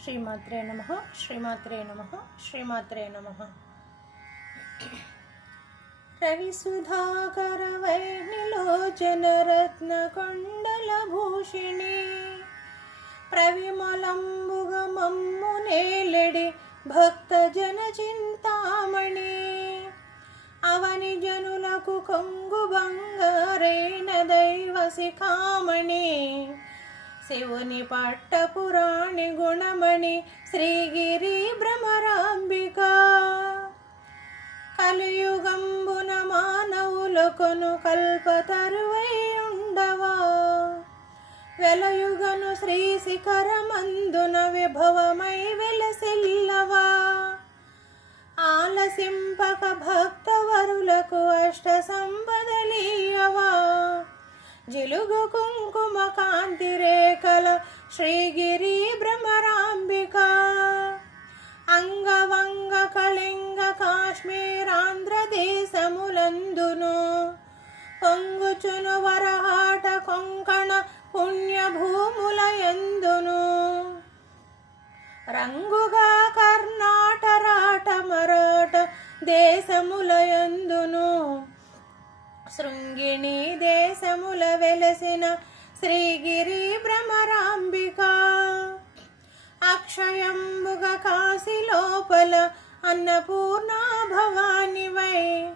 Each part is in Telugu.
శ్రీమాత్రే నమ శ్రీమాత్రే నమ శ్రీమాత్రే నమ. రవిసుధాకర వైనిలోచన రత్న కొండల భూషిణి ప్రవిమలంబుగ భక్త జన చింతామణి. అవని జనులకు కొంగు బంగారేణ దైవ శిఖామణి శివుని పట్టపురాణి గుణమణి శ్రీగిరి భ్రమరాంబిక. కలియుగంబున మానవులకొను కల్పతరువై ఉండవా వెలయుగను శ్రీ శిఖరమందున విభవమై వెలసిల్లవా? ఆలసింపక భక్తవరులకు అష్ట సంపదలీయవా? జిలుగు కుంకుమ కాంతిరే శ్రీగిరి భ్రమరాంబిక. అంగవంగ కళింగ కాశ్మీరాంధ్ర దేశములందును. పొంగుచును వరహాట కొంకణ పుణ్యభూముల ఎందును రంగుగా కర్ణాటరాట మరాట మరాఠ దేశముల శృంగిణి దేశముల వెలసిన శ్రీగిరి భ్రమరాంబిక. అక్షయంబుగ కాశీ లోపల అన్నపూర్ణ భవానివై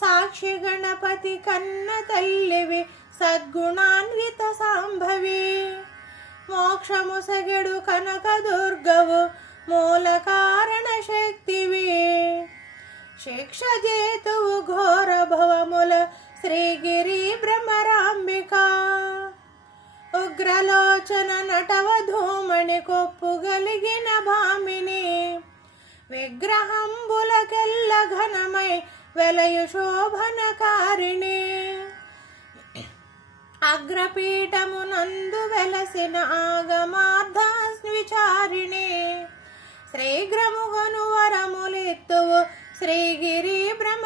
సాక్షి గణపతి కన్న తల్లివి సద్గుణాన్విత సాంభవి. మోక్షము సగడు కనక దుర్గవు మూల కారణ శక్తివి. శిక్ష జేతువు ఘోర భవముల శ్రీగిరి భ్రమరాంబికా. ఉగ్రలోచన నటవ ధూమణి కొప్పు గలిగిన భామిని. విగ్రహంబులకెల్ల ఘనమై వెలయు శోభనకారిణి. అగ్రపీఠమునందు వెలసిన ఆగమార్థ విచారిణి శ్రీగ్రముగను వరములెత్తువు శ్రీగిరి బ్రహ్మ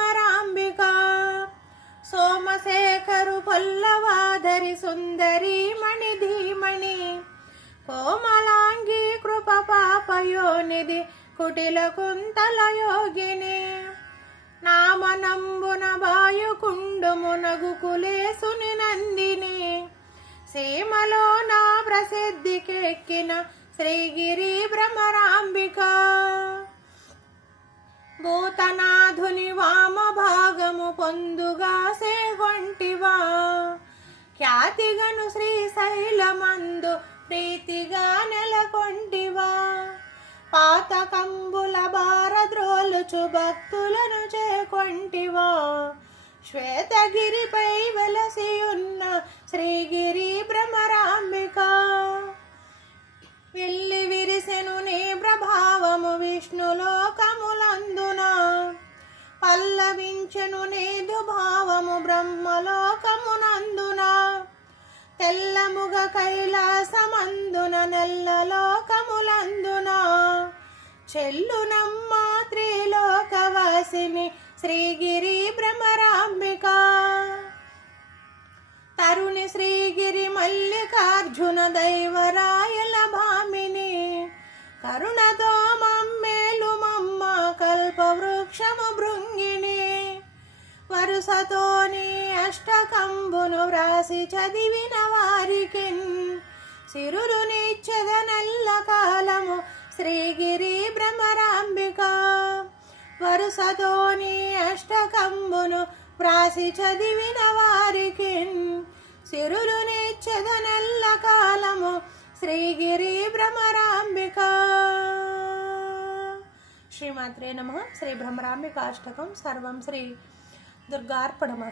చంద్రశేఖరు పల్లవాధరి సుందరి మణిధీమణి కోమలాంగి కృప పాపయోనిధి కుటిల కుంతల యోగిని. నామనంబున బాయుకుండుమునగు కులేసుని నందిని. సీమలో నా ప్రసిద్ధికెక్కిన శ్రీగిరి భ్రమరాంబిక. భూతనాథుని వామ భాగము పొందుగా సేవంటివా ఖ్యాతిగను శ్రీశైలమందు ప్రీతిగా నెలకొంటివా? పాతకంబుల భారద్రోలుచు భక్తులను చేకొంటివా? శ్వేతగిరిపై వెలసి ఉన్న శ్రీగిరి భ్రమరాంబిక. వెళ్ళి విరిసెను నీ ప్రభావము విష్ణులో పల్లవించెను నీదు భావము బ్రహ్మలోకమునందున. తెల్లముగ కైలాసమందున నెల్లలోకములందున. చెల్లునమ్మ త్రిలోకవాసిని శ్రీగిరి భ్రమరాంబిక. తరుణి శ్రీగిరి మల్లికార్జున దైవరాయల భామి వరుసతోని అష్టకంబును వ్రాసి చదివిన వారికి సిరులు నిచ్చద నల్ల కాలము శ్రీగిరి భ్రమరాంబిక వరుసతోని అష్టకంబును వ్రాసి చదివిన వారికి సిరులు నిచ్చద నల్ల కాలము శ్రీగిరి భ్రమరాంబిక శ్రీమాత్రే నమ. శ్రీ భ్రమరాంబిక అష్టకం సర్వం శ్రీ जर गार पडम